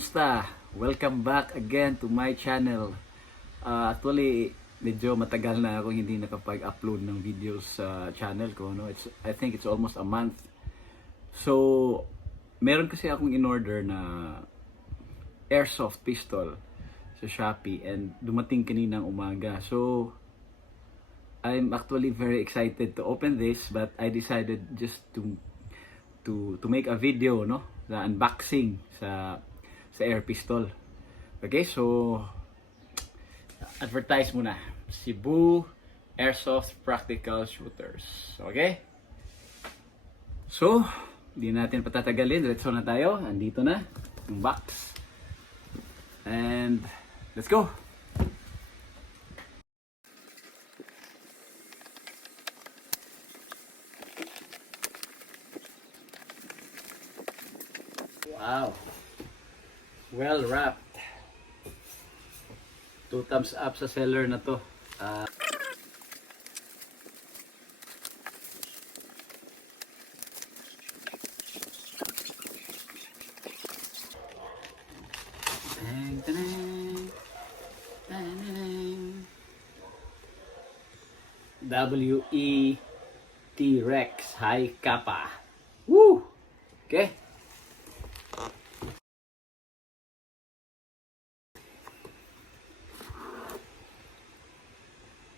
Kumusta? Welcome back again to my channel. Actually, medyo matagal na ako hindi nakapag-upload ng videos sa channel ko. No? I think it's almost a month. So, meron kasi akong in-order na Airsoft pistol sa Shopee and dumating kaninang umaga. So, I'm actually very excited to open this, but I decided just to make a video, no, na unboxing sa air pistol. Okay, so advertise muna. Cebu Airsoft Practical Shooters. Okay? So, hindi natin patatagalin. Diretso na tayo. Andito na yung box. And let's go. Wow. Well wrapped. 2 thumbs up sa seller na to. T-Rex high capa. Woo! Okay.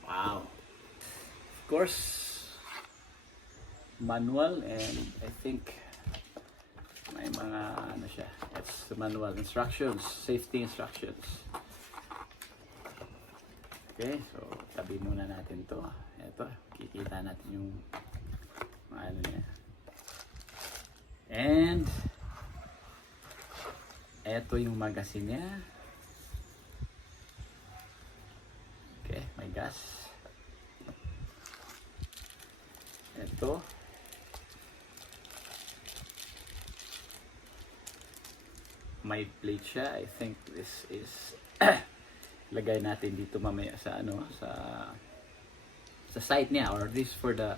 Wow. Of course, manual, and I think may mga ano siya. It's the manual instructions, safety instructions. Okay, so tabi muna natin to. Ito, kikita natin yung ano niya. And ito yung magazine niya. Okay, may gas. Ito. May plate siya. I think this is lagay natin dito mamaya sa ano, sa site niya, or this for the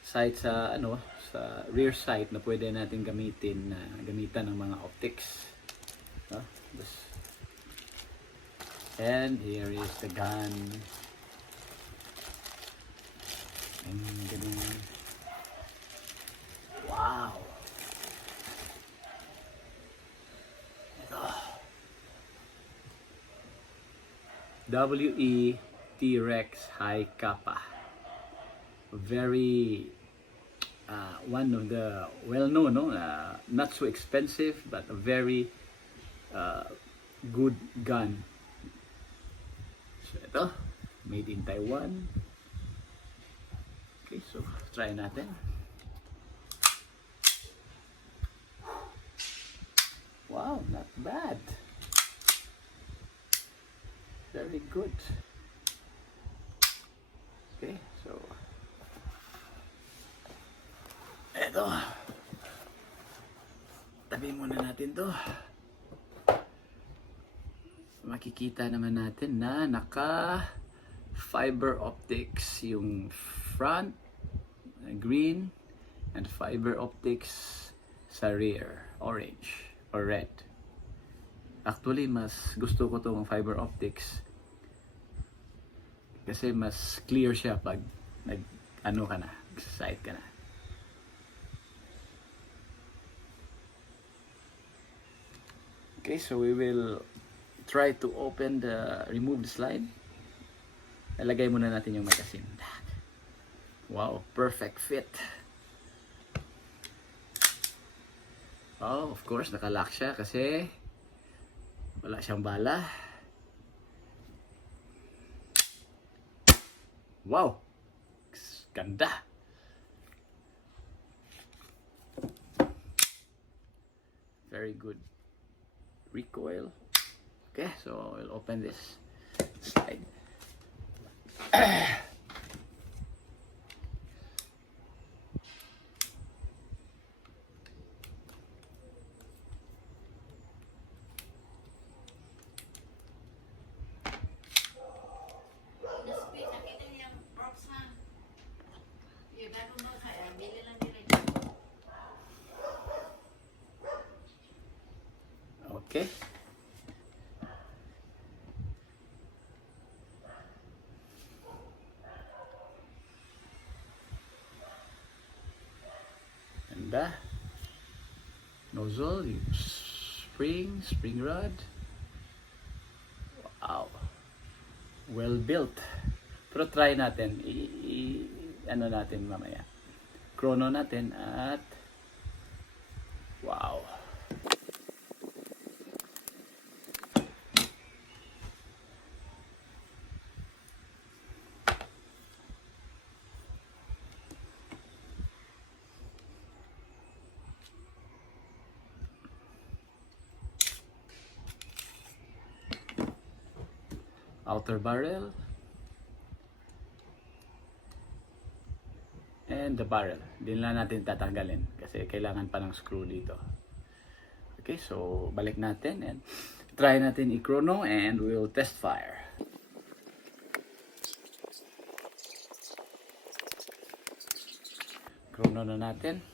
site sa ano, sa rear sight na pwede natin gamitin gamitan ng mga optics. No? And here is the gun. And ganun. Wow. Ito. T-Rex high capa. Very one of the well-known, no? Not so expensive, but a very good gun. So ito, made in Taiwan. Okay, so try natin. Wow, not bad. Very good. Okay, so eto, tabi muna natin to. Makikita naman natin na naka fiber optics yung front, green, and fiber optics sa rear, orange or red. Actually, mas gusto ko tong fiber optics kasi mas clear siya pag nag-ano ka na, sight ka na. Okay, so we will try to open remove the slide. Ilagay muna natin yung magazine. Wow, perfect fit. Oh, of course, nakalock siya kasi wala siyang bala. Wow! Ganda! Very good recoil. Okay, so we'll open this slide. Okay. Ganda. Nozzle, yung spring rod. Wow. Well built. Pero try natin. Ano natin mamaya. Chrono natin at wow. Outer barrel and the barrel. Hindi na natin tatanggalin kasi kailangan pa ng screw dito. Okay, so balik natin and try natin i-chrono and we'll test fire. Chrono na natin.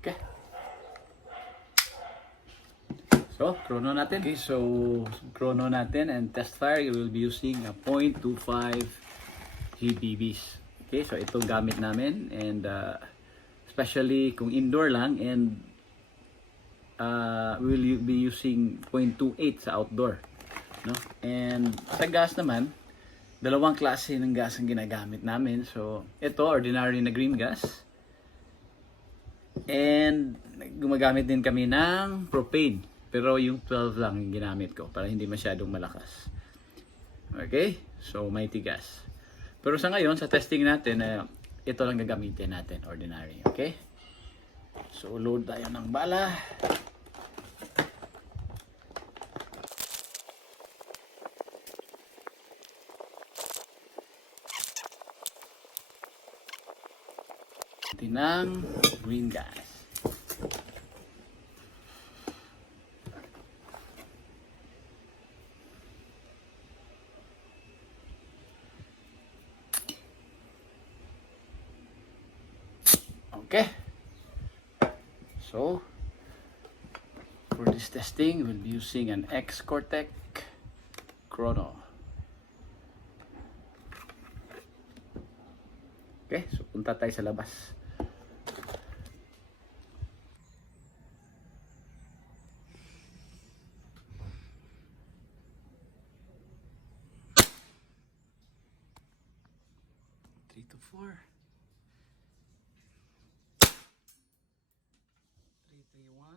Okay. So, chrono natin. Okay, so chrono natin and test fire, we will be using a 0.25 GBBs. Okay, so itong gamit namin and especially kung indoor lang and we will be using 0.28 sa outdoor, no? And sa gas naman, dalawang klase ng gas ang ginagamit namin. So, ito ordinary na green gas. And gumagamit din kami ng propane. Pero yung 12 lang yung ginamit ko para hindi masyadong malakas. Okay? So, mighty gas. Pero sa ngayon, sa testing natin, ito lang gagamitin natin, ordinary. Okay? So, load tayo ng bala. Ng green gas. Okay. So, for this testing, we'll be using an X-Cortec Chrono. Okay, so punta tayo sa labas. To 4 3, 3, 1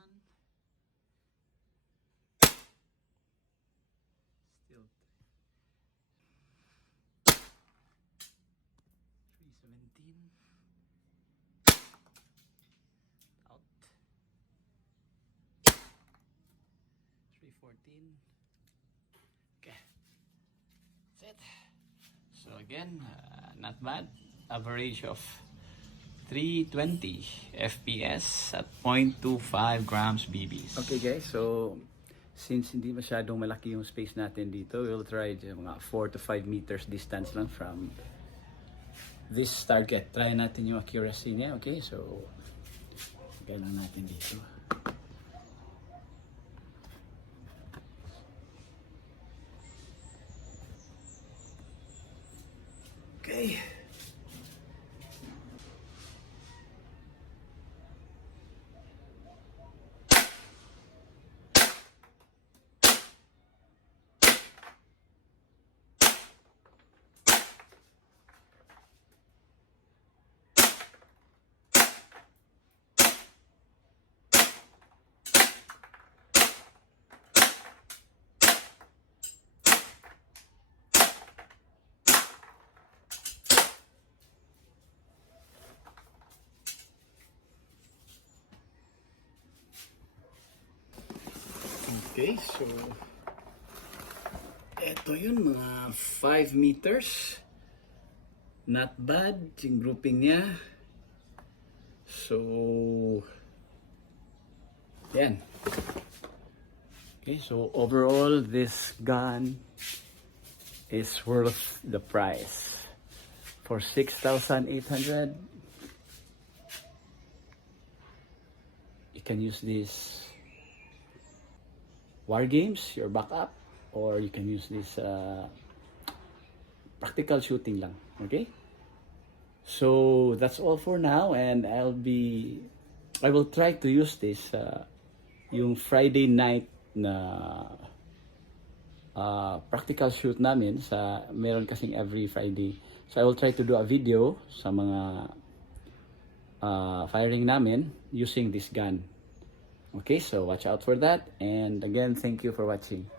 still 317 out 314. Okay, that's it. So again, not bad. Average of 320 FPS at 0.25 grams BBs. Okay guys, so since hindi masyadong malaki yung space natin dito, we'll try mga 4 to 5 meters distance lang from this target. Try natin yung accuracy niya. Okay, so lagay lang natin dito. Okay. Okay, so eto yun, mga 5 meters. Not bad yung grouping niya. So yan. Okay, so overall this gun is worth the price. For 6,800, you can use this war games, your backup, or you can use this practical shooting lang. Okay, so that's all for now, and I will try to use this yung Friday night na practical shoot namin sa meron kasing every Friday. So I will try to do a video sa mga firing namin using this gun. Okay, so watch out for that, and again, thank you for watching.